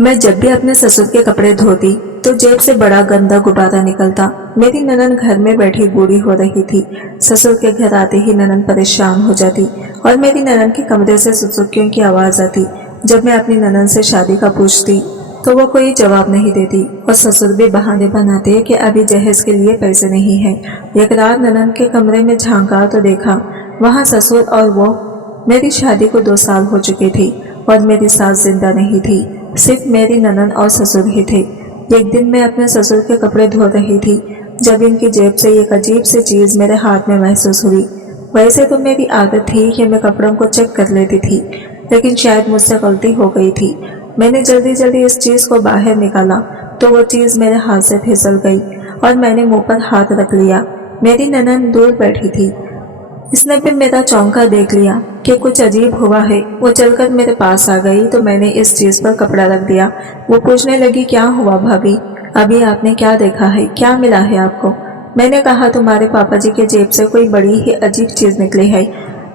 मैं जब भी अपने ससुर के कपड़े धोती तो जेब से बड़ा गंदा गुब्बारा निकलता। मेरी ननद घर में बैठी बूढ़ी हो रही थी। ससुर के घर आते ही ननद परेशान हो जाती और मेरी ननद के कमरे से सुसुकियों की आवाज आती। जब मैं अपनी ननद से शादी का पूछती तो वो कोई जवाब नहीं देती और ससुर भी बहाने बनाते कि अभी जहेज के लिए पैसे नहीं है। एक रात ननद के कमरे में झांका तो देखा वहाँ ससुर और वो। मेरी शादी को 2 साल हो चुके थे और मेरी सास जिंदा नहीं थी, सिर्फ मेरी ननद और ससुर ही थे। एक दिन मैं अपने ससुर के कपड़े धो रही थी जब इनकी जेब से एक अजीब सी चीज मेरे हाथ में महसूस हुई। वैसे तो मेरी आदत थी कि मैं कपड़ों को चेक कर लेती थी, लेकिन शायद मुझसे गलती हो गई थी। मैंने जल्दी जल्दी इस चीज को बाहर निकाला तो वो चीज मेरे हाथ से फिसल गई और मैंने मुंह पर हाथ रख लिया। मेरी ननद दूर बैठी थी। इसने भी मेरा चौंका देख लिया कि कुछ अजीब हुआ है। वो चलकर मेरे पास आ गई तो मैंने इस चीज पर कपड़ा रख दिया। वो पूछने लगी, क्या हुआ भाभी, अभी आपने क्या देखा है, क्या मिला है आपको? मैंने कहा, तुम्हारे पापा जी के जेब से कोई बड़ी ही अजीब चीज निकली है।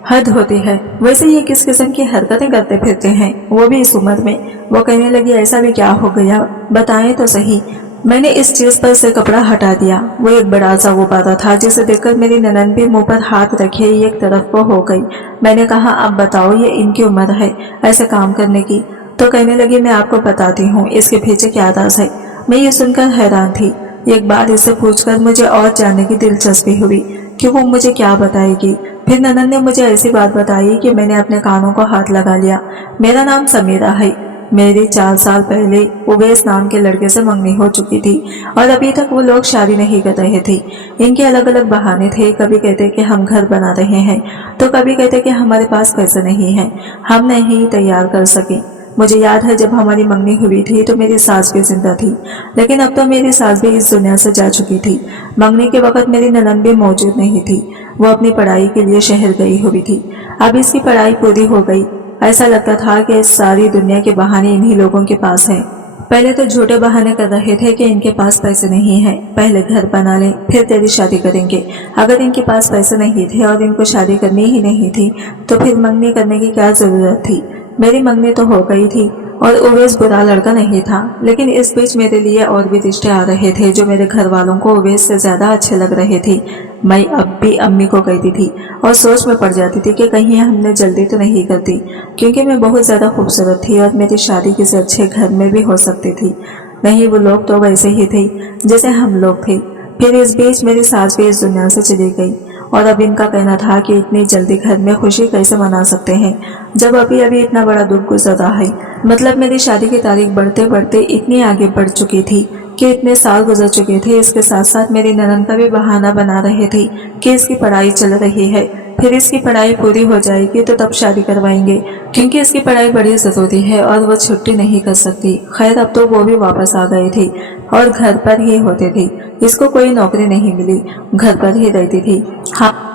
हद होती है, वैसे ये किस किस्म की हरकतें करते फिरते हैं, वो भी इस उम्र में। वो कहने लगी, ऐसा भी क्या हो गया, बताएं तो सही। मैंने इस चीज पर से कपड़ा हटा दिया। वो एक बड़ा सा गुब्बारा था जिसे देखकर मेरी ननद भी मुंह पर हाथ रखे एक तरफ को हो गई। मैंने कहा, अब बताओ ये इनकी उम्र है ऐसे काम करने की? तो कहने लगी, मैं आपको बताती हूँ इसके पीछे क्या राज है। मैं ये सुनकर हैरान थी। एक बार इसे पूछकर मुझे और जानने की दिलचस्पी हुई कि वो मुझे क्या बताएगी। फिर ननद ने मुझे ऐसी बात बताई कि मैंने अपने कानों को हाथ लगा लिया। मेरा नाम समीरा है। मेरी 4 साल पहले उवैस नाम के लड़के से मंगनी हो चुकी थी और अभी तक वो लोग शादी नहीं कर रहे थे। इनके अलग अलग बहाने थे। कभी कहते कि हम घर बना रहे हैं तो कभी कहते कि हमारे पास पैसे नहीं है, हम नहीं तैयार कर सके। मुझे याद है जब हमारी मंगनी हुई थी तो मेरी सास भी जिंदा थी, लेकिन अब तो मेरी सास भी इस दुनिया से जा चुकी थी। मंगनी के वक्त मेरी ननद भी मौजूद नहीं थी। वो अपनी पढ़ाई के लिए शहर गई हुई थी। अब इसकी पढ़ाई पूरी हो गई। ऐसा लगता था कि सारी दुनिया के बहाने इन्हीं लोगों के पास है। पहले तो झूठे बहाने कर रहे थे कि इनके पास पैसे नहीं है, पहले घर बना ले फिर तेरी शादी करेंगे। अगर इनके पास पैसे नहीं थे और इनको शादी करनी ही नहीं थी तो फिर मंगनी करने की क्या जरूरत थी। मेरी मंगनी तो हो गई थी और उवैस बुरा लड़का नहीं था, लेकिन इस बीच मेरे लिए और भी रिश्ते आ रहे थे जो मेरे घर वालों को उवैस से ज्यादा अच्छे लग रहे थे। मैं अब भी अम्मी को कहती थी और सोच में पड़ जाती थी कि कहीं हमने जल्दी तो नहीं कर दी, क्योंकि मैं बहुत ज्यादा खूबसूरत थी और मेरी शादी किसी अच्छे घर में भी हो सकती थी। नहीं, वो लोग तो वैसे ही थे जैसे हम लोग थे। फिर इस बीच मेरी सास भी इस दुनिया से चली गई और अब इनका कहना था कि इतनी जल्दी घर में खुशी कैसे मना सकते हैं जब अभी अभी इतना बड़ा दुख गुजर रहा है। मतलब मेरी शादी की तारीख बढ़ते बढ़ते इतनी आगे बढ़ चुकी थी कि इतने साल गुजर चुके थे। इसके साथ साथ मेरी ननद का भी बहाना बना रहे थे कि इसकी पढ़ाई चल रही है, फिर इसकी पढ़ाई पूरी हो जाएगी तो तब शादी करवाएंगे, क्योंकि इसकी पढ़ाई बड़ी जरूरी है और वो छुट्टी नहीं कर सकती। खैर अब तो वो भी वापस आ गए थे और घर पर ही होते थे। इसको कोई नौकरी नहीं मिली, घर पर ही रहती थी।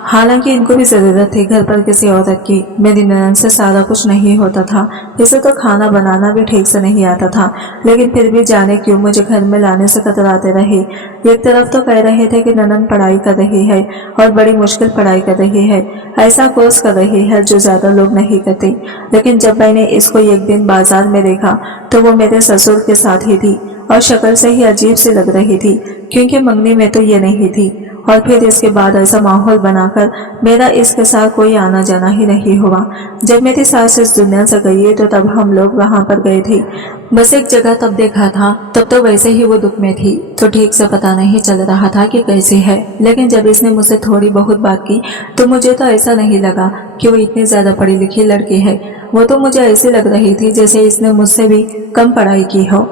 हालांकि इनको भी जरूरत थी घर पर किसी औरत की। मेरी ननद से सारा कुछ नहीं होता था। इसे तो खाना बनाना भी ठीक से नहीं आता था, लेकिन फिर भी जाने क्यों मुझे घर में लाने से कतराते रहे। एक तरफ तो कह रहे थे कि ननद पढ़ाई कर रही है और बड़ी मुश्किल पढ़ाई कर रही है, ऐसा कोर्स कर रही है जो ज्यादा लोग नहीं करते। लेकिन जब मैंने इसको एक दिन बाजार में देखा तो वो मेरे ससुर के साथ ही थी और शक्ल से ही अजीब सी लग रही थी, क्योंकि मंगनी में तो ये नहीं थी। और फिर इसके बाद ऐसा माहौल बनाकर मेरा इसके साथ कोई आना जाना ही नहीं हुआ। जब मेरी सास इस दुनिया से गई तो तब हम लोग वहां पर गए थे। बस एक जगह तब देखा था, तब तो वैसे ही वो दुख में थी तो ठीक से पता नहीं चल रहा था कि कैसी है। लेकिन जब इसने मुझसे थोड़ी बहुत बात की तो मुझे तो ऐसा नहीं लगा कि वो इतनी ज्यादा पढ़ी लिखी लड़की है। वो तो मुझे ऐसी लग रही थी जैसे इसने मुझसे भी कम पढ़ाई की हो।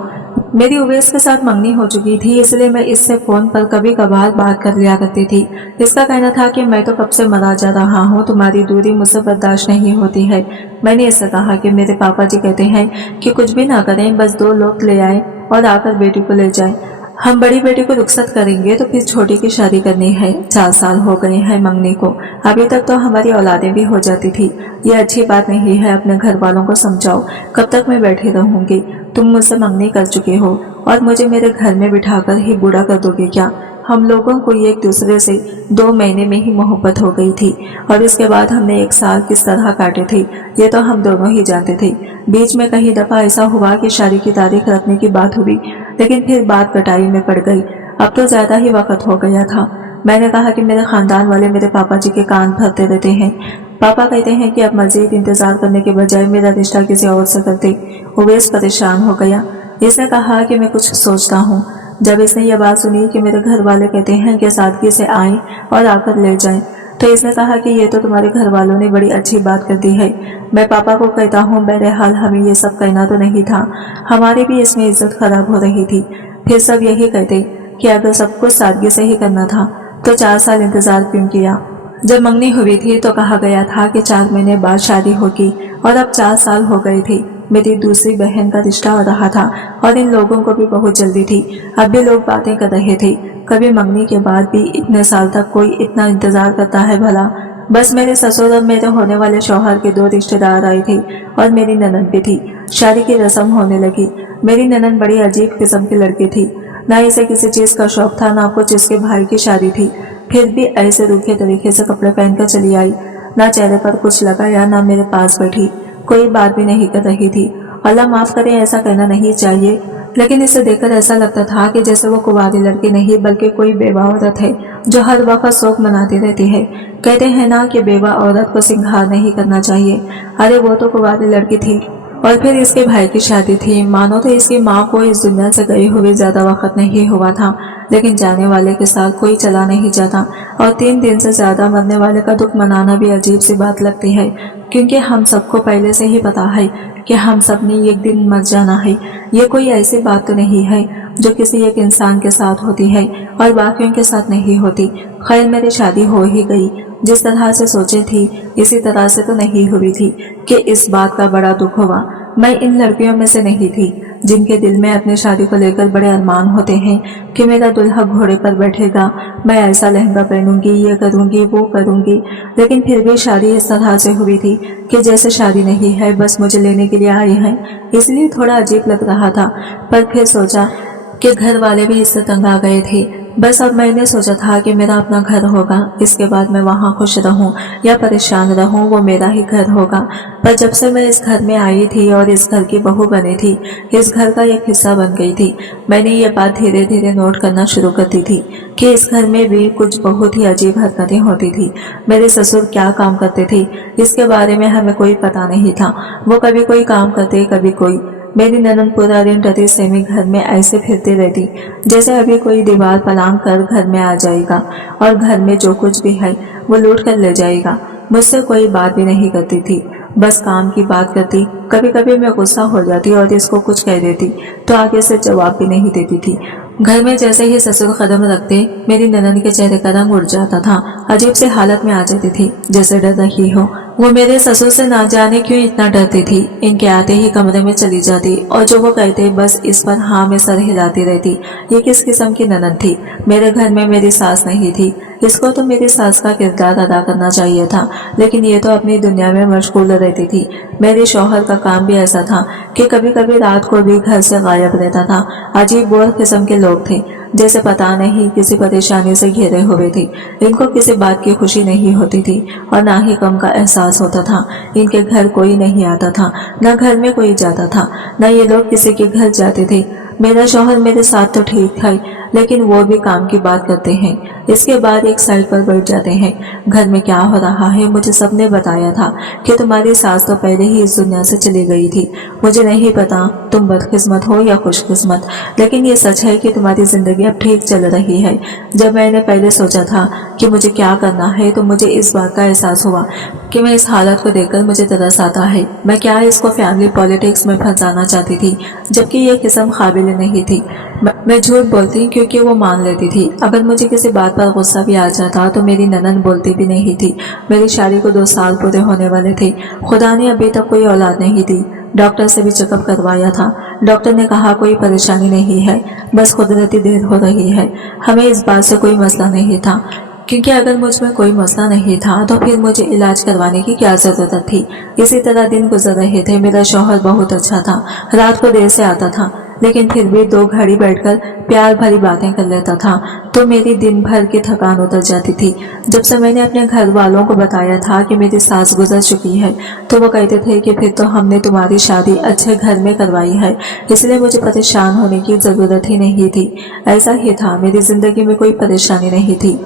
मेरी उवैस के साथ मंगनी हो चुकी थी, इसलिए मैं इससे फोन पर कभी कभार बात कर लिया करती थी। इसका कहना था कि मैं तो कब से मरा जा रहा हूँ, तुम्हारी दूरी मुझसे बर्दाश्त नहीं होती है। मैंने इससे कहा कि मेरे पापा जी कहते हैं कि कुछ भी ना करें, बस 2 लोग ले आए और आकर बेटी को ले जाए। हम बड़ी बेटी को रुखसत करेंगे तो फिर छोटी की शादी करनी है। 4 साल हो गए हैं मंगनी को, अभी तक तो हमारी औलादें भी हो जाती थी। ये अच्छी बात नहीं है, अपने घर वालों को समझाओ। कब तक मैं बैठी रहूंगी? तुम मुझसे मंगनी कर चुके हो और मुझे मेरे घर में बिठाकर ही बूढ़ा कर दोगे क्या? हम लोगों को एक दूसरे से 2 महीने में ही मोहब्बत हो गई थी और इसके बाद हमने 1 साल किस तरह काटे थे ये तो हम दोनों ही जानते थे। बीच में कई दफा ऐसा हुआ कि शादी की तारीख रखने की बात हुई, लेकिन फिर बात कटाई में पड़ गई। अब तो ज्यादा ही वक्त हो गया था। मैंने कहा कि मेरे खानदान वाले मेरे पापा जी के कान भरते रहते हैं। पापा कहते हैं कि अब मजीद इंतजार करने के बजाय मेरा रिश्ता किसी और से करते। उवैस परेशान हो गया। इसने कहा कि मैं कुछ सोचता हूँ। जब इसने यह बात सुनी कि मेरे घर वाले कहते हैं कि सादगी से आएं और आकर ले जाएं, तो इसने कहा कि ये तो तुम्हारे घर वालों ने बड़ी अच्छी बात कर दी है। मैं पापा को कहता हूँ बहरहाल हमें ये सब कहना तो नहीं था, हमारी भी इसमें इज्जत खराब हो रही थी। फिर सब यही कहते कि अगर सब कुछ सादगी से ही करना था तो 4 साल इंतजार क्यों किया। जब मंगनी हुई थी तो कहा गया था कि 4 महीने बाद शादी होगी और अब 4 साल हो गए थे। मेरी दूसरी बहन का रिश्ता हो रहा था और इन लोगों को भी बहुत जल्दी थी। अब भी लोग बातें कर रहे थे। कभी मंगनी के बाद भी इतने साल तक कोई इतना इंतजार करता है भला। बस मेरे ससुर और मेरे होने वाले शौहर के 2 रिश्तेदार आए थे और मेरी ननद भी थी। शादी की रस्म होने लगी। मेरी ननद बड़ी अजीब किस्म की लड़की थी। ना इसे किसी चीज का शौक था, ना कुछ इसके भाई की शादी थी। फिर भी ऐसे रूखे तरीके से कपड़े पहनकर चली आई। ना चेहरे पर कुछ लगाया, ना मेरे पास बैठी, कोई बात भी नहीं कर रही थी। अल्लाह माफ करे, ऐसा कहना नहीं चाहिए, लेकिन इसे देखकर ऐसा लगता था कि जैसे वो कुंवारी लड़की नहीं बल्कि कोई बेवा औरत है जो हर वक्त शौक मनाती रहती है। कहते हैं ना कि बेवा औरत को सिंगार नहीं करना चाहिए। अरे वो तो कुंवारी लड़की थी और फिर इसके भाई की शादी थी। मानो तो इसकी माँ को इस दुनिया से गए हुए ज्यादा वक्त नहीं हुआ था, लेकिन जाने वाले के साथ कोई चला नहीं जाता और 3 दिन से ज्यादा मरने वाले का दुख मनाना भी अजीब सी बात लगती है, क्योंकि हम सबको पहले से ही पता है कि हम सब ने एक दिन मर जाना है। ये कोई ऐसी बात तो नहीं है जो किसी एक इंसान के साथ होती है और बाकियों के साथ नहीं होती। खैर मेरी शादी हो ही गई। जिस तरह से सोची थी इसी तरह से तो नहीं हुई थी कि इस बात का बड़ा दुख हुआ। मैं इन लड़कियों में से नहीं थी जिनके दिल में अपनी शादी को लेकर बड़े अरमान होते हैं कि मेरा दुल्हा घोड़े पर बैठेगा, मैं ऐसा लहंगा पहनूंगी, ये करूंगी, वो करूंगी। लेकिन फिर भी शादी इस तरह से हुई थी कि जैसे शादी नहीं है, बस मुझे लेने के लिए आई हैं। इसलिए थोड़ा अजीब लग रहा था, पर फिर सोचा कि घर वाले भी इससे तंग आ गए थे। बस अब मैंने सोचा था कि मेरा अपना घर होगा, इसके बाद मैं वहाँ खुश रहूं या परेशान रहूं, वो मेरा ही घर होगा। पर जब से मैं इस घर में आई थी और इस घर की बहू बनी थी, इस घर का एक हिस्सा बन गई थी, मैंने ये बात धीरे धीरे नोट करना शुरू कर दी थी कि इस घर में भी कुछ बहुत ही अजीब हरकतें होती थी। मेरे ससुर क्या काम करते थे इसके बारे में हमें कोई पता नहीं था। वो कभी कोई काम करते, कभी कोई। मेरी ननद पूरा दिन रति सेमी घर में ऐसे फिरती रहती जैसे अभी कोई दीवार पलांग कर घर में आ जाएगा और घर में जो कुछ भी है वो लूट कर ले जाएगा। मुझसे कोई बात भी नहीं करती थी, बस काम की बात करती। कभी कभी मैं गुस्सा हो जाती और इसको कुछ कह देती तो आगे से जवाब भी नहीं देती थी। घर में जैसे ही ससुर कदम रखते मेरी ननद के चेहरे का रंग उड़ जाता था, अजीब से हालत में आ जाती थी जैसे डर रही हो। वो मेरे ससुर से ना जाने क्यों इतना डरती थी। इनके आते ही कमरे में चली जाती और जो वो कहते बस इस पर हाँ में सर हिलाती रहती। ये किस किस्म की ननद थी। मेरे घर में मेरी सास नहीं थी, इसको तो मेरी सास का किरदार अदा करना चाहिए था, लेकिन ये तो अपनी दुनिया में मशगूल रहती थी। मेरे शौहर का काम भी ऐसा था कि कभी कभी रात को भी घर से गायब रहता था। अजीब बोर किस्म के लोग थे, जैसे पता नहीं किसी परेशानी से घिरे हुए थे। इनको किसी बात की खुशी नहीं होती थी और ना ही गम का एहसास होता था। इनके घर कोई नहीं आता था, न घर में कोई जाता था, न ये लोग किसी के घर जाते थे। मेरा शौहर मेरे साथ तो ठीक था, लेकिन वो भी काम की बात करते हैं, इसके बाद एक साइड पर बैठ जाते हैं। घर में क्या हो रहा है मुझे सबने बताया था कि तुम्हारी सास तो पहले ही इस दुनिया से चली गई थी। मुझे नहीं पता तुम बदकिस्मत हो या खुशकिस्मत, लेकिन ये सच है कि तुम्हारी जिंदगी अब ठीक चल रही है। जब मैंने पहले सोचा था कि मुझे क्या करना है तो मुझे इस बात का एहसास हुआ कि मैं इस हालत को देखकर मुझे तरस आता है। मैं क्या इसको फैमिली पॉलिटिक्स में फंसाना चाहती थी, जबकि ये किस्म काबिल नहीं थी। मैं झूठ बोलती क्योंकि वो मान लेती थी। अगर मुझे किसी बात पर गुस्सा भी आ जाता तो मेरी ननद बोलती भी नहीं थी। मेरी शादी को 2 साल पूरे होने वाले थे। खुदा ने अभी तक कोई औलाद नहीं दी। डॉक्टर से भी चेकअप करवाया था। डॉक्टर ने कहा कोई परेशानी नहीं है, बस कुदरती देर हो रही है। हमें इस बात से कोई मसला नहीं था, क्योंकि अगर मुझ में कोई मसला नहीं था तो फिर मुझे इलाज करवाने की क्या जरूरत थी। इसी तरह दिन गुजर रहे थे। मेरा शौहर बहुत अच्छा था, रात को देर से आता था, लेकिन फिर भी 2 घड़ी बैठकर प्यार भरी बातें कर लेता था तो मेरी दिन भर की थकान उतर जाती थी। जब से मैंने अपने घर वालों को बताया था कि मेरी सास गुजर चुकी है तो वो कहते थे कि फिर तो हमने तुम्हारी शादी अच्छे घर में करवाई है, इसलिए मुझे परेशान होने की जरूरत ही नहीं थी। ऐसा ही था, मेरी जिंदगी में कोई परेशानी नहीं थी।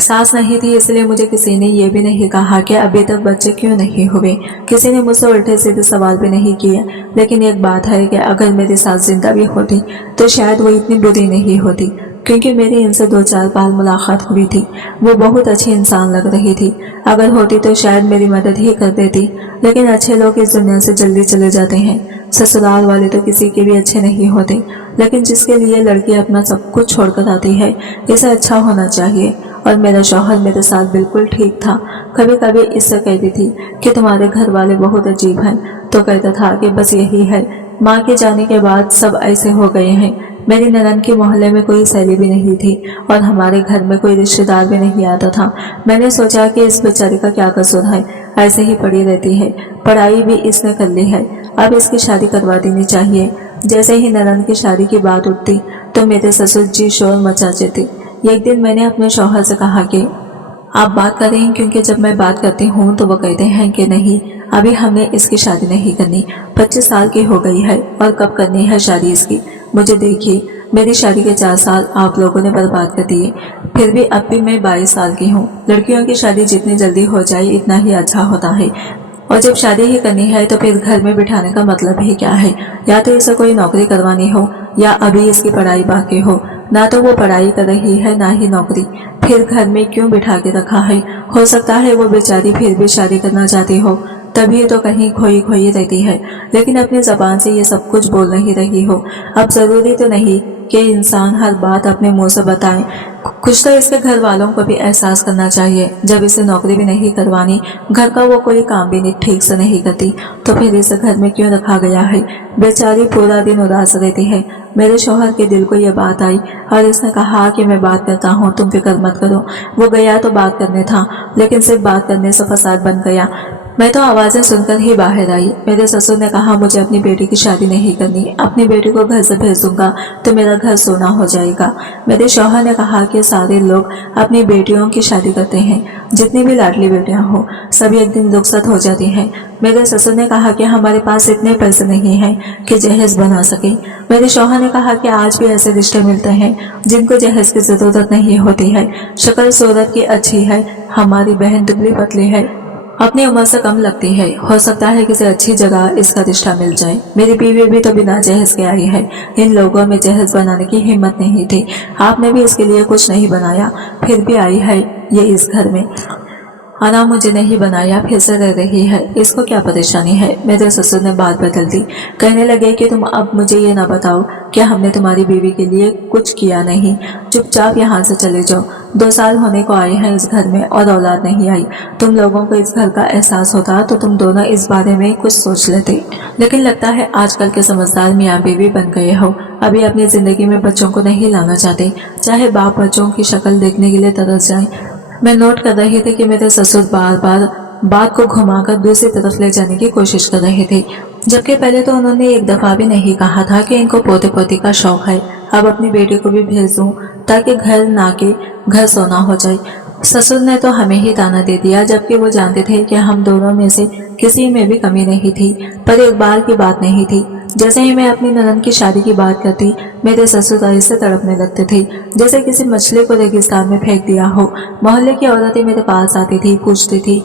सास नहीं थी इसलिए मुझे किसी ने ये भी नहीं कहा कि अभी तक बच्चे क्यों नहीं हुए। किसी ने मुझसे उल्टे सीधे सवाल भी नहीं किए। लेकिन एक बात है कि अगर मेरी सास जिंदा भी होती तो शायद वो इतनी बुरी नहीं होती, क्योंकि मेरी इनसे 2-4 बार मुलाकात हुई थी। वो बहुत अच्छी इंसान लग रही थी। अगर होती तो शायद मेरी मदद ही कर देती। लेकिन अच्छे लोग इस दुनिया से जल्दी चले जाते हैं। ससुराल वाले तो किसी के भी अच्छे नहीं होते, लेकिन जिसके लिए लड़की अपना सब कुछ छोड़कर आती है इसे अच्छा होना चाहिए। और मेरा शौहर मेरे साथ बिल्कुल ठीक था। कभी कभी इससे कहती थी कि तुम्हारे घर वाले बहुत अजीब हैं, तो कहता था कि बस यही है, माँ के जाने के बाद सब ऐसे हो गए हैं। मेरी ननद की मोहल्ले में कोई सहेली भी नहीं थी और हमारे घर में कोई रिश्तेदार भी नहीं आता था। मैंने सोचा कि इस बेचारी का क्या कसूर है, ऐसे ही पड़ी रहती है, पढ़ाई भी इसने कर ली है, अब इसकी शादी करवा देनी चाहिए। जैसे ही ननद की शादी की बात उठती तो मेरे ससुर जी शोर मचाते थे। एक दिन मैंने अपने शौहर से कहा कि आप बात कर रही हैं, क्योंकि जब मैं बात करती हूँ तो वो कहते हैं कि नहीं, अभी हमने इसकी शादी नहीं करनी, 25 साल की हो गई है और कब करनी है शादी इसकी। मुझे देखिए, मेरी शादी के 4 साल आप लोगों ने बर्बाद कर दिए, फिर भी अब भी मैं 22 साल की हूँ। लड़कियों की शादी जितनी जल्दी हो जाए इतना ही अच्छा होता है, और जब शादी ही करनी है तो फिर घर में बिठाने का मतलब ही क्या है। या तो इसे कोई नौकरी करवानी हो या अभी इसकी पढ़ाई बाकी हो। ना तो वो पढ़ाई कर रही है ना ही नौकरी, फिर घर में क्यों बिठा के रखा है। हो सकता है वो बेचारी फिर भी शादी करना चाहती हो, तभी तो कहीं खोई खोई रहती है, लेकिन अपनी जबान से ये सब कुछ बोल नहीं रही हो। अब जरूरी तो नहीं कि इंसान हर बात अपने मुंह से बताए, कुछ तो इसके घर वालों को भी एहसास करना चाहिए। जब इसे नौकरी भी नहीं करवानी, घर का वो कोई काम भी ठीक से नहीं करती, तो फिर इसे घर में क्यों रखा गया है। बेचारी पूरा दिन उदास रहती है। मेरे शौहर के दिल को ये बात आई और इसने कहा कि मैं बात करता हूँ, तुम फिक्र मत करो। वो गया तो बात करने था, लेकिन सिर्फ बात करने से फसाद बन गया। मैं तो आवाजें सुनकर ही बाहर आई। मेरे ससुर ने कहा मुझे अपनी बेटी की शादी नहीं करनी, अपनी बेटी को घर से भेज दूंगा तो मेरा घर सोना हो जाएगा। मेरे शौहर ने कहा कि सारे लोग अपनी बेटियों की शादी करते हैं, जितनी भी लाडली बेटियां हो सभी एक दिन रुखसत हो जाती हैं। मेरे ससुर ने कहा कि हमारे पास इतने पैसे नहीं हैं कि जहेज बना सके। मेरे शौहर ने कहा कि आज भी ऐसे रिश्ते मिलते हैं जिनको जहेज की जरूरत नहीं होती है। शक्ल सूरत की अच्छी है, हमारी बहन दुबली पतली है, अपनी उम्र से कम लगती है, हो सकता है किसी अच्छी जगह इसका रिश्ता मिल जाए। मेरी बीवी भी तो बिना जहेज के आई है, इन लोगों में जहेज बनाने की हिम्मत नहीं थी। आपने भी इसके लिए कुछ नहीं बनाया, फिर भी आई है ये इस घर में। अना मुझे नहीं बनाया, फिर से रह रही है, इसको क्या परेशानी है। मेरे ससुर ने बात बदल दी, कहने लगे कि तुम अब मुझे ये ना बताओ कि हमने तुम्हारी बीवी के लिए कुछ किया नहीं, चुपचाप यहाँ से चले जाओ। 2 साल होने को आए हैं इस घर में और औलाद नहीं आई। तुम लोगों को इस घर का एहसास होता तो तुम दोनों इस बारे में कुछ सोच लेते, लेकिन लगता है आजकल के समझदार मियाँ बीवी बन गए हो, अभी अपनी जिंदगी में बच्चों को नहीं लाना चाहते, चाहे बाप बच्चों की शक्ल देखने के लिए तरस जाए। मैं नोट कर रही थी कि मेरे ससुर बार बार बात को घुमाकर दूसरी तरफ ले जाने की कोशिश कर रहे थे, जबकि पहले तो उन्होंने एक दफा भी नहीं कहा था कि इनको पोते पोती का शौक है। अब अपनी बेटी को भी भेज दूं ताकि घर ना के घर सोना हो जाए। ससुर ने तो हमें ही ताना दे दिया, जबकि वो जानते थे कि हम दोनों में से किसी में भी कमी नहीं थी, पर एक बार की बात नहीं थी। जैसे ही मैं अपनी ननद की शादी की बात करती, मेरे ससुर ऐसे तड़पने लगते थे जैसे किसी मछली को रेगिस्तान में फेंक दिया हो। मोहल्ले की औरतें मेरे पास आती थी, पूछती थी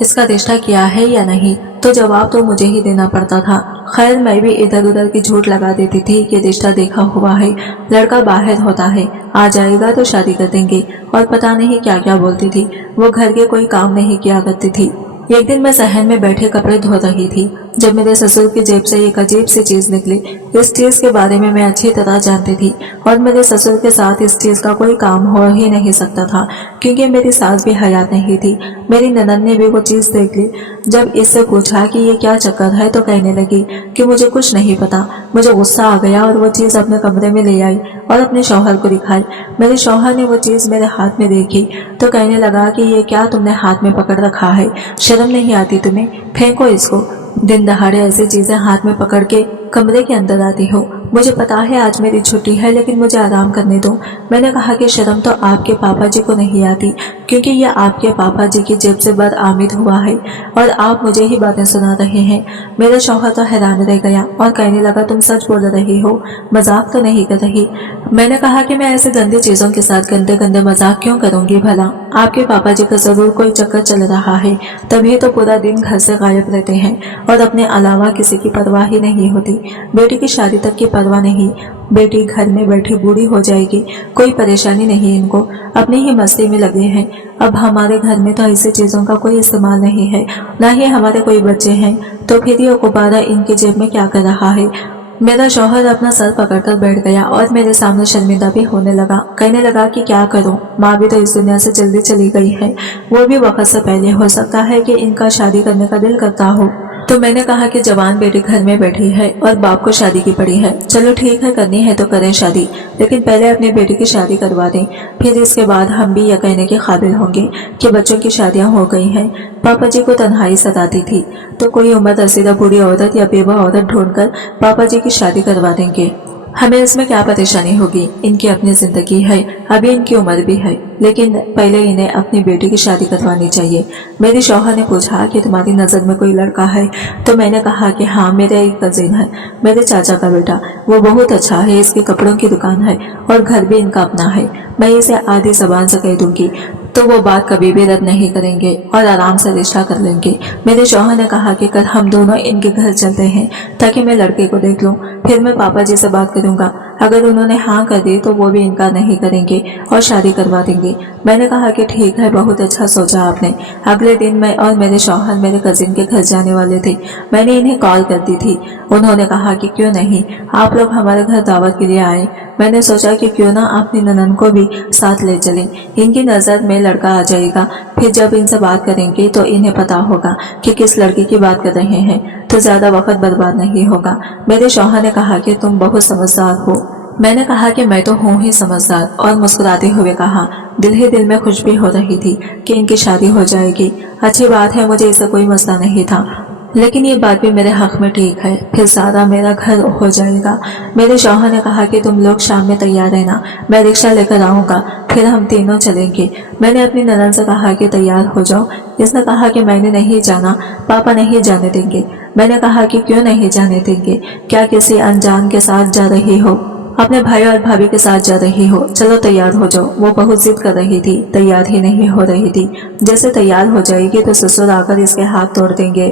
इसका रिश्ता किया है या नहीं, तो जवाब तो मुझे ही देना पड़ता था। खैर मैं भी इधर उधर की झूठ लगा देती थी कि रिश्ता देखा हुआ है, लड़का बाहर होता है, आ जाएगा तो शादी कर देंगे, और पता नहीं क्या क्या बोलती थी। वो घर के कोई काम नहीं किया करती थी। एक दिन मैं सहन में बैठे कपड़े धो रही थी जब मेरे ससुर की जेब से एक अजीब सी चीज निकली। इस चीज के बारे में मैं अच्छी तरह जानती थी और मेरे ससुर के साथ इस चीज का कोई काम हो ही नहीं सकता था, क्योंकि मेरी सास भी हयात नहीं थी। मेरी ननद ने भी वो चीज देख ली। जब इससे पूछा कि ये क्या चक्कर है तो कहने लगी कि मुझे कुछ नहीं पता। मुझे गुस्सा आ गया और वो चीज अपने कमरे में ले आई और अपने शौहर को दिखाई। मेरे शौहर ने वो चीज मेरे हाथ में देखी तो कहने लगा कि ये क्या तुमने हाथ में पकड़ रखा है, शर्म नहीं आती तुम्हें, फेंको इसको। दिन दहाड़े ऐसी चीजें हाथ में पकड़ के कमरे के अंदर आती हो। मुझे पता है आज मेरी छुट्टी है, लेकिन मुझे आराम करने दो। मैंने कहा कि शर्म तो आपके पापा जी को नहीं आती, क्योंकि ये आपके पापा जी की जेब से बदआमद हुआ है और आप मुझे ही बातें सुना रहे हैं। मेरा शौहर तो हैरान रह गया और कहने लगा, तुम सच बोल रही हो, मजाक तो नहीं कर रही। मैंने कहा कि मैं ऐसे गंदी चीजों के साथ गंदे गंदे मजाक क्यों करूंगी भला। आपके पापा जी का जरूर कोई चक्कर चल रहा है, तभी तो पूरा दिन घर से गायब रहते हैं और अपने अलावा किसी की परवाह ही नहीं होती। बेटी की शादी तक की परवाह नहीं, बेटी घर में बैठी बूढ़ी हो जाएगी, कोई परेशानी नहीं इनको, अपनी ही मस्ती में लगे हैं। अब हमारे घर में तो ऐसी चीजों का कोई इस्तेमाल नहीं है, ना ही हमारे कोई बच्चे हैं, तो फिर ये गुब्बारा इनकी जेब में क्या कर रहा है। मेरा शौहर अपना सर पकड़कर बैठ गया और मेरे सामने शर्मिंदा भी होने लगा। कहने लगा कि क्या करूं, माँ भी तो इस दुनिया से जल्दी चली गई है, वो भी वक्त से पहले। हो सकता है कि इनका शादी करने का दिल करता हो। तो मैंने कहा कि जवान बेटी घर में बैठी है और बाप को शादी की पड़ी है, चलो ठीक है, करनी है तो करें शादी, लेकिन पहले अपनी बेटी की शादी करवा दें, फिर इसके बाद हम भी यह कहने के काबिल होंगे कि बच्चों की शादियां हो गई हैं। पापा जी को तन्हाई सताती थी, तो कोई उम्र रसीदा बूढ़ी औरत या बेवा औरत ढूंढकर पापा जी की शादी करवा देंगे। हमें इसमें क्या परेशानी होगी, इनकी अपनी जिंदगी है, अभी इनकी उम्र भी है, लेकिन पहले इन्हें अपनी बेटी की शादी करवानी चाहिए। मेरे शौहर ने पूछा कि तुम्हारी नज़र में कोई लड़का है, तो मैंने कहा कि हाँ, मेरा एक कजिन है, मेरे चाचा का बेटा, वो बहुत अच्छा है, इसके कपड़ों की दुकान है और घर भी इनका अपना है। मैं इसे आधी जबान से कह दूंगी तो वो बात कभी भी रद्द नहीं करेंगे और आराम से रिश्ता कर लेंगे। मेरे शौहर ने कहा कि कल हम दोनों इनके घर चलते हैं ताकि मैं लड़के को देख लूं, फिर मैं पापा जी से बात करूंगा, अगर उन्होंने हाँ कर दी तो वो भी इनकार नहीं करेंगे और शादी करवा देंगे। मैंने कहा कि ठीक है, बहुत अच्छा सोचा आपने। अगले दिन मैं और मेरे शौहर मेरे कजिन के घर जाने वाले थे। मैंने इन्हें कॉल कर दी थी। उन्होंने कहा कि क्यों नहीं, आप लोग हमारे घर दावत के लिए आए। मैंने सोचा कि क्यों ना अपनी ननन को भी साथ ले चलें, इनकी नज़र में लड़का आ जाएगा, फिर जब इनसे बात करेंगे तो इन्हें पता होगा कि किस लड़की की बात कर रहे हैं, तो ज्यादा वक्त बर्बाद नहीं होगा। मेरे शौहर ने कहा कि तुम बहुत समझदार हो। मैंने कहा कि मैं तो हूँ ही समझदार, और मुस्कुराते हुए कहा, दिल ही दिल में खुश भी हो रही थी कि इनकी शादी हो जाएगी। अच्छी बात है, मुझे इससे कोई मसला नहीं था, लेकिन ये बात भी मेरे हक में ठीक है, फिर सारा मेरा घर हो जाएगा। मेरे शौहर ने कहा कि तुम लोग शाम में तैयार रहना, मैं रिक्शा लेकर आऊँगा, फिर हम तीनों चलेंगे। मैंने अपनी ननन से कहा कि तैयार हो जाओ। इसने कहा कि मैंने नहीं जाना, पापा नहीं जाने देंगे। मैंने कहा कि क्यों नहीं जाने देंगे, क्या किसी अनजान के साथ जा रही हो, अपने भाई और भाभी के साथ जा रही हो, चलो तैयार हो जाओ। वो बहुत जिद कर रही थी, तैयार ही नहीं हो रही थी। जैसे तैयार हो जाएगी तो ससुर आकर इसके हाथ तोड़ देंगे।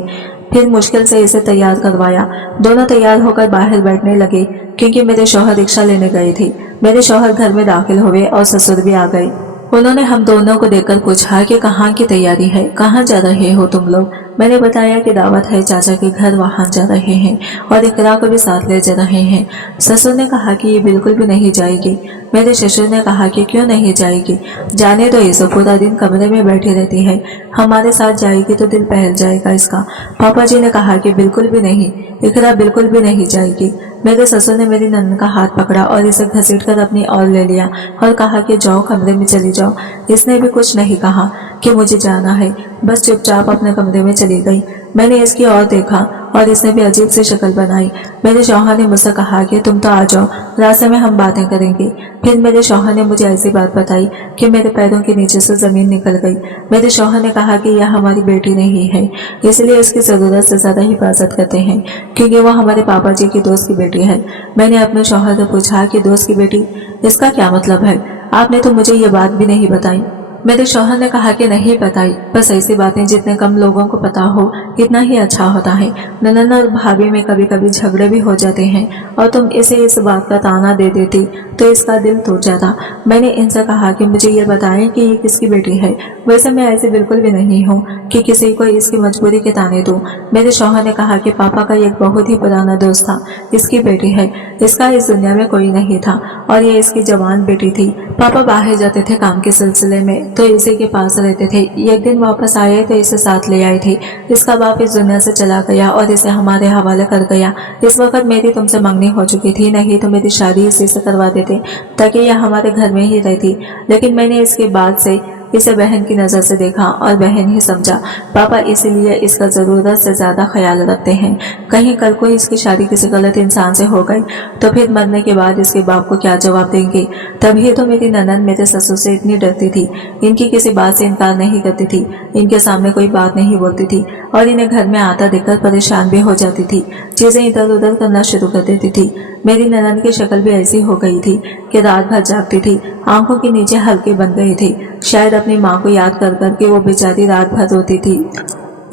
फिर मुश्किल से इसे तैयार करवाया। दोनों तैयार होकर बाहर बैठने लगे, क्योंकि मेरे शौहर रिक्शा लेने गए थे। मेरे शौहर घर में दाखिल हुए और ससुर भी आ गए। उन्होंने हम दोनों को देखकर पूछा कि कहाँ की तैयारी है, कहाँ जा रहे हो तुम लोग। मैंने बताया कि दावत है चाचा के घर, वहां जा रहे हैं और इकरा को भी साथ ले जा रहे हैं। ससुर ने कहा कि ये बिल्कुल भी नहीं जाएगी। मेरे ससुर ने कहा कि क्यों नहीं जाएगी, जाने दो, इसे पूरा दिन कमरे में बैठी रहती है, हमारे साथ जाएगी तो दिल बहल जाएगा इसका। पापा जी ने कहा कि बिल्कुल भी नहीं, इकरा बिल्कुल भी नहीं जाएगी। मेरे ससुर ने मेरी ननन का हाथ पकड़ा और इसे घसीटकर अपनी ओर ले लिया और कहा कि जाओ, कमरे में चली जाओ। इसने भी कुछ नहीं कहा कि मुझे जाना है, बस चुपचाप अपने कमरे में चली गई। मैंने इसकी ओर देखा और इसने भी अजीब सी शक्ल बनाई। मेरे शौहर ने मुझसे कहा कि तुम तो आ जाओ, रास्ते में हम बातें करेंगे। फिर मेरे शौहर ने मुझे ऐसी बात बताई कि मेरे पैरों के नीचे से जमीन निकल गई। मेरे शौहर ने कहा कि यह हमारी बेटी नहीं है, इसलिए इसकी जरूरत से ज्यादा हिफाजत करते हैं, क्योंकि वह हमारे पापा जी की दोस्त की बेटी है। मैंने अपने शौहर से पूछा कि दोस्त की बेटी, इसका क्या मतलब है, आपने तो मुझे ये बात भी नहीं बताई। मेरे शौहर ने कहा कि नहीं बताई, बस ऐसी बातें जितने कम लोगों को पता हो इतना ही अच्छा होता है। ननन और भाभी में कभी कभी झगड़े भी हो जाते हैं और तुम इसे इस बात का ताना दे देती तो इसका दिल टूट जाता। मैंने इनसे कहा कि मुझे ये बताएं कि ये किसकी बेटी है। वैसे मैं ऐसे बिल्कुल भी नहीं हूँ कि किसी को इसकी मजबूरी के ताने दूं। मेरे शौहर ने कहा कि पापा का एक बहुत ही पुराना दोस्त था, इसकी बेटी है, इसका इस दुनिया में कोई नहीं था और ये इसकी जवान बेटी थी। पापा बाहर जाते थे काम के सिलसिले में तो इसी के पास रहते थे। एक दिन वापस आए तो इसे साथ ले आए थे। इसका बाप इस दुनिया से चला गया और इसे हमारे हवाले कर गया। इस वक्त मेरी तुमसे मंगनी हो चुकी थी, नहीं तो मेरी शादी इसी से करवा देते ताकि यह हमारे घर में ही रहती, लेकिन मैंने इसके बाद से इसे बहन की नजर से देखा और बहन ही समझा पापा इसीलिए इसका जरूरत से ज्यादा ख्याल रखते हैं। कहीं कल को इसकी शादी किसी गलत इंसान से हो गई तो फिर मरने के बाद इसके बाप को क्या जवाब देंगे। तभी तो मेरी ननद मेरे ससुर से इतनी डरती थी, इनकी किसी बात से इनकार नहीं करती थी, इनके सामने कोई बात नहीं बोलती थी और इन्हें घर में आता देखकर परेशान भी हो जाती थी, चीजें इधर उधर करना शुरू कर देती थी। मेरी ननद की शक्ल भी ऐसी हो गई थी कि रात भर जागती थी, आंखों के नीचे हल्के बन गए थे। शायद अपनी माँ को याद कर करके वो बेचारी रात भर रोती थी।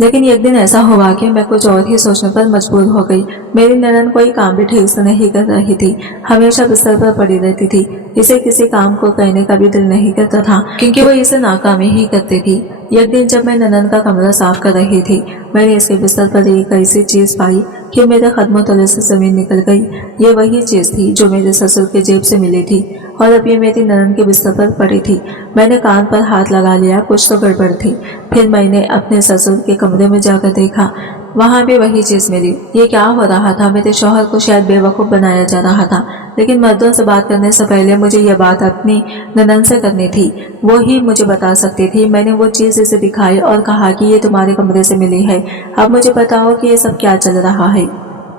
लेकिन एक दिन ऐसा हुआ कि मैं कुछ और ही सोचने पर मजबूर हो गई। मेरी ननद कोई काम भी ठीक से नहीं कर रही थी, हमेशा बिस्तर पर पड़ी रहती थी। इसे किसी काम को करने का भी दिल नहीं करता था क्योंकि वो इसे नाकामी ही करती थी। एक दिन जब मैं ननद का कमरा साफ कर रही थी, मैंने इसके बिस्तर पर एक ऐसी चीज पाई कि मेरे कदमों तले से जमीन निकल गई। ये वही चीज थी जो मेरे ससुर के जेब से मिली थी और अब ये मेरी ननद के बिस्तर पर पड़ी थी। मैंने कान पर हाथ लगा लिया, कुछ तो गड़बड़ थी। फिर मैंने अपने ससुर के कमरे में जाकर देखा, वहां भी वही चीज मिली। ये क्या हो रहा था? मेरे शौहर को शायद बेवकूफ बनाया जा रहा था, लेकिन मर्दों से बात करने से पहले मुझे ये बात अपनी ननद से करनी थी। वो ही मुझे बता सकती थी। मैंने वो चीज इसे दिखाई और कहा कि ये तुम्हारे कमरे से मिली है। अब मुझे बताओ कि ये सब क्या चल रहा है।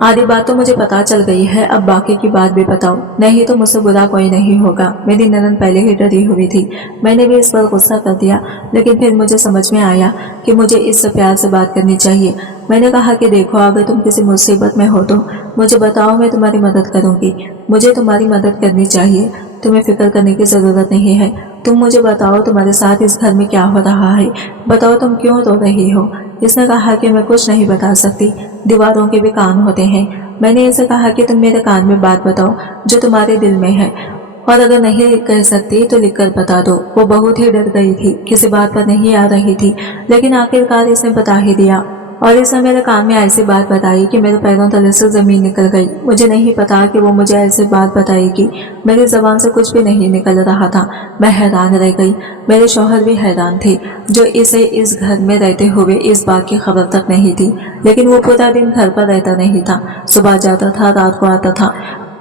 आधी बात तो मुझे पता चल गई है, अब बाकी की बात भी बताओ, नहीं तो मुझसे बुरा कोई नहीं होगा। मेरी ननद पहले ही डरी हुई थी। मैंने भी इस पर गुस्सा कर दिया, लेकिन फिर मुझे समझ में आया कि मुझे इससे प्यार से बात करनी चाहिए। मैंने कहा कि देखो, अगर तुम किसी मुसीबत में हो तो मुझे बताओ, मैं तुम्हारी मदद करूंगी। मुझे तुम्हारी मदद करनी चाहिए, तुम्हें फिक्र करने की जरूरत नहीं है। तुम मुझे बताओ तुम्हारे साथ इस घर में क्या हो रहा है, बताओ तुम क्यों रो रही हो। इसने कहा कि मैं कुछ नहीं बता सकती, दीवारों के भी कान होते हैं। मैंने इसे कहा कि तुम मेरे कान में बात बताओ जो तुम्हारे दिल में है, और अगर नहीं कह सकती तो लिखकर बता दो। वो बहुत ही डर गई थी, किसी बात पर नहीं आ रही थी, लेकिन आखिरकार इसने बता ही दिया। और इसने मेरे कान में ऐसी बात बताई कि मेरे पैरों तले से जमीन निकल गई। मुझे नहीं पता कि वो मुझे ऐसी बात बताएगी, मेरी जबान से कुछ भी नहीं निकल रहा था। मैं हैरान रह गई। मेरे शौहर भी हैरान थे, जो इसे इस घर में रहते हुए इस बात की खबर तक नहीं थी। लेकिन वो पूरा दिन घर पर रहता नहीं था, सुबह जाता था, रात को आता था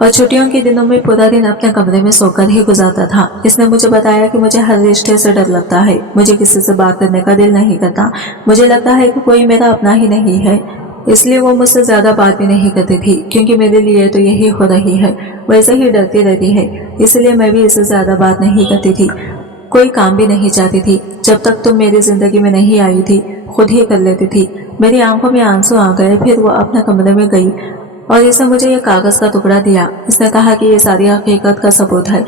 और छुट्टियों के दिनों में पूरा दिन अपने कमरे में सोकर ही गुजारता था। इसने मुझे बताया कि मुझे हर रिश्ते से डर लगता है, मुझे किसी से बात करने का दिल नहीं करता, मुझे लगता है कि कोई मेरा अपना ही नहीं है। इसलिए वो मुझसे ज्यादा बात भी नहीं करती थी, क्योंकि मेरे लिए तो यही हो रही है। वैसे ही डरती रहती है, इसलिए मैं भी इससे ज्यादा बात नहीं करती थी, कोई काम भी नहीं चाहती थी। जब तक तुम मेरी जिंदगी में नहीं आई थी, खुद ही कर लेती थी। मेरी आंखों में आंसू आ गए। फिर वो अपने कमरे में गई और इसने मुझे ये कागज का टुकड़ा दिया। इसने कहा कि ये सारी हकीकत का सबूत है,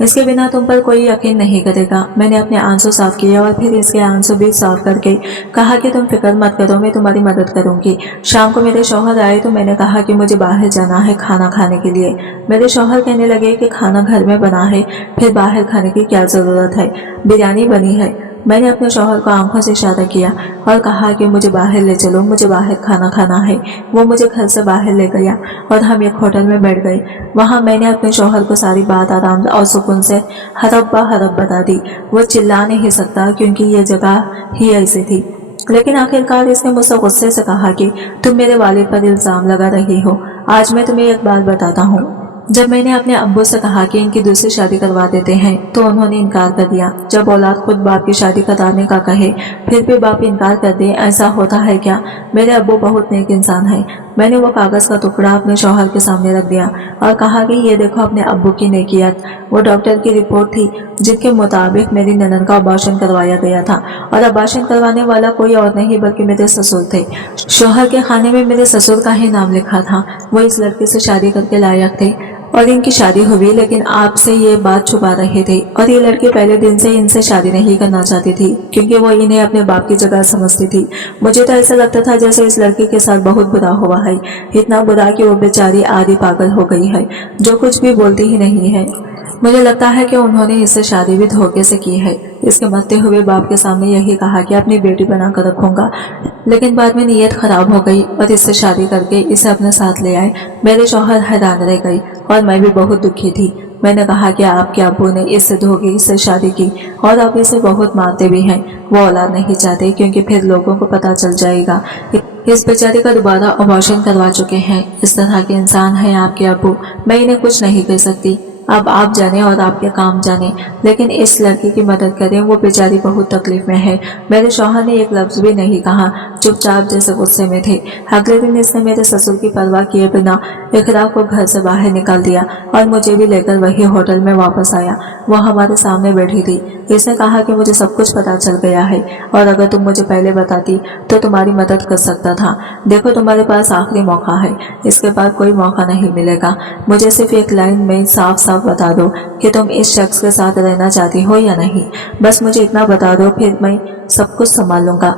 इसके बिना तुम पर कोई यकीन नहीं करेगा। मैंने अपने आंसू साफ किए और फिर इसके आंसू भी साफ करके कहा कि तुम फिक्र मत करो, मैं तुम्हारी मदद करूंगी। शाम को मेरे शौहर आए तो मैंने कहा कि मुझे बाहर जाना है खाना खाने के लिए। मेरे शौहर कहने लगे कि खाना घर में बना है, फिर बाहर खाने की क्या जरूरत है, बिरयानी बनी है। मैंने अपने शौहर को आंखों से इशारा किया और कहा कि मुझे बाहर ले चलो, मुझे बाहर खाना खाना है। वो मुझे घर से बाहर ले गया और हम एक होटल में बैठ गए। वहां मैंने अपने शौहर को सारी बात आराम और सुकून से हरफ हरफ बता दी। वो चिल्ला नहीं सकता क्योंकि ये जगह ही ऐसी थी। लेकिन आखिरकार इसने मुझसे गुस्से से कहा कि तुम मेरे वालिद पर इल्जाम लगा रही हो। आज मैं तुम्हें एक बात बताता हूँ। जब मैंने अपने अब्बू से कहा कि इनकी दूसरी शादी करवा देते हैं तो उन्होंने इनकार कर दिया। जब औलाद खुद बाप की शादी कराने का कहे फिर भी बाप इनकार कर दे, ऐसा होता है क्या? मेरे अब्बू बहुत नेक इंसान है। मैंने वो कागज का टुकड़ा अपने शौहर के सामने रख दिया और कहा कि ये देखो अपने अब्बू की नेकियत। वो डॉक्टर की रिपोर्ट थी जिसके मुताबिक मेरी ननद का अबॉर्शन करवाया गया था, और अबॉर्शन करवाने वाला कोई और नहीं बल्कि मेरे ससुर थे। शौहर के खाने में मेरे ससुर का ही नाम लिखा था। वो इस लड़के से शादी करके लायक थे और इनकी शादी हुई, लेकिन आपसे ये बात छुपा रहे थे। और ये लड़की पहले दिन से इनसे शादी नहीं करना चाहती थी क्योंकि वो इन्हें अपने बाप की जगह समझती थी। मुझे तो ऐसा लगता था जैसे इस लड़की के साथ बहुत बुरा हुआ है, इतना बुरा कि वो बेचारी आधी पागल हो गई है, जो कुछ भी बोलती ही नहीं है। मुझे लगता है कि उन्होंने इससे शादी भी धोखे से की है। इसके मरते हुए बाप के सामने यही कहा कि अपनी बेटी बनाकर रखूंगा, लेकिन बाद में नीयत खराब हो गई और इससे शादी करके इसे अपने साथ ले आए। मेरे शौहर हैरान रह गई और मैं भी बहुत दुखी थी। मैंने कहा कि आपके अब्बू ने इससे धोखे से शादी की और अब इसे बहुत मारते भी हैं। वो औलाद नहीं चाहते क्योंकि फिर लोगों को पता चल जाएगा इस बेचारे का दोबारा अबॉर्शन करवा चुके हैं। इस तरह के इंसान हैं आपके अब्बू। मैं इन्हें कुछ नहीं कह सकती। अब आप जाने और आपके काम जाने, लेकिन इस लड़की की मदद करें, वो बेचारी बहुत तकलीफ में है। मेरे शौहर ने एक लफ्ज भी नहीं कहा, चुपचाप जैसे गुस्से में थे। अगले दिन इसने मेरे ससुर की परवाह किए बिना इकरा को घर से बाहर निकाल दिया और मुझे भी लेकर वही होटल में वापस आया। वो हमारे सामने बैठी थी। इसने कहा कि मुझे सब कुछ पता चल गया है और अगर तुम मुझे पहले बताती तो तुम्हारी मदद कर सकता था। देखो तुम्हारे पास आखिरी मौका है, इसके बाद कोई मौका नहीं मिलेगा। मुझे सिर्फ एक लाइन में साफ साफ बता दो कि तुम इस शख्स के साथ रहना चाहती हो या नहीं। बस मुझे इतना बता दो, फिर मैं सब कुछ संभाल लूंगा।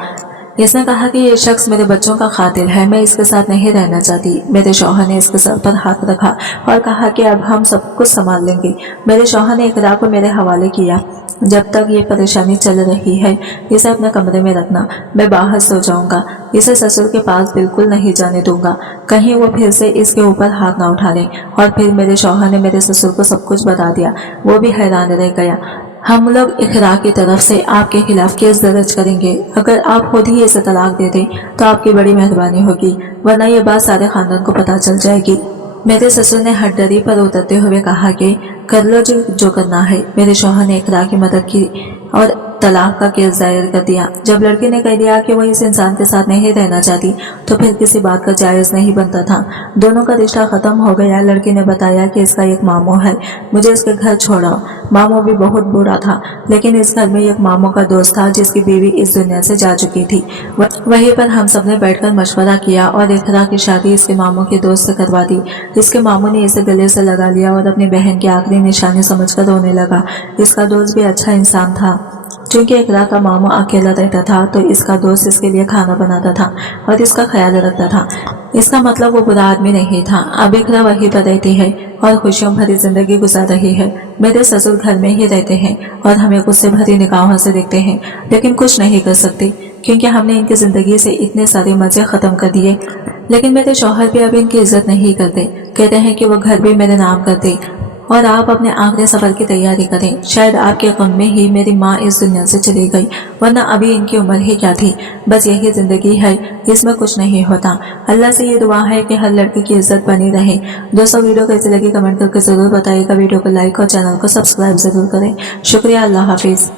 इसने कहा कि ये शख्स मेरे बच्चों का कातिल है, मैं इसके साथ नहीं रहना चाहती। मेरे शौहर ने इसके सर पर हाथ रखा और कहा कि अब हम सब कुछ संभाल लेंगे। मेरे शौहर ने इकरा को मेरे हवाले किया। जब तक ये परेशानी चल रही है इसे अपने कमरे में रखना, मैं बाहर सो जाऊंगा। इसे ससुर के पास बिल्कुल नहीं जाने दूंगा, कहीं वो फिर से इसके ऊपर हाथ ना उठा ले। और फिर मेरे शौहर ने मेरे ससुर को सब कुछ बता दिया। वो भी हैरान रह गया। हम लोग इकरा की तरफ से आपके खिलाफ केस दर्ज करेंगे। अगर आप खुद ही इसे तलाक दे दें तो आपकी बड़ी मेहरबानी होगी, वरना ये बात सारे खानदान को पता चल जाएगी। मेरे ससुर ने हटडरी पर उतरते हुए कहा कि कर लो जो करना है। मेरे शौहर ने इकरा की मदद की और तलाक का केस दायर कर दिया। जब लड़की ने कह दिया कि वो इस इंसान के साथ नहीं रहना चाहती तो फिर किसी बात का जायज नहीं बनता था। दोनों का रिश्ता खत्म हो गया। लड़की ने बताया कि इसका एक मामू है, मुझे इसके घर छोड़ाओ। मामू भी बहुत बुरा था, लेकिन इस घर में एक मामू का दोस्त था जिसकी बीवी इस दुनिया से जा चुकी थी। वहीं पर हम सब ने बैठकर मशवरा किया और इकरा की शादी इसके मामू के दोस्त से करवा दी। इसके मामू ने इसे गले से लगा लिया और अपनी बहन की आखिरी निशानी समझकर रोने लगा। इसका दोस्त भी अच्छा इंसान था। चूंकि इकरा का मामू अकेला रहता था तो इसका दोस्त इसके लिए खाना बनाता था और इसका ख्याल रखता था। इसका मतलब वो बुरा आदमी नहीं था। अब इकरा वहीं पर रहती है और खुशियों भरी जिंदगी गुजार रही है। मेरे ससुर घर में ही रहते हैं और हमें गुस्से भरी निगाहों से देखते हैं, लेकिन कुछ नहीं कर सकते क्योंकि हमने इनकी जिंदगी से इतने सारे मजे खत्म कर दिए। लेकिन मेरे शौहर भी अब इनकी इज्जत नहीं करते, कहते हैं कि वो घर भी मेरे नाम करते और आप अपने आखिरी सफर की तैयारी करें। शायद आपके गम में ही मेरी माँ इस दुनिया से चली गई, वरना अभी इनकी उम्र ही क्या थी। बस यही जिंदगी है, इसमें कुछ नहीं होता। अल्लाह से ये दुआ है कि हर लड़की की इज्जत बनी रहे। दोस्तों वीडियो कैसी लगी कमेंट करके जरूर बताइएगा। वीडियो को लाइक और चैनल को सब्सक्राइब जरूर करें। शुक्रिया। अल्लाह हाफिज।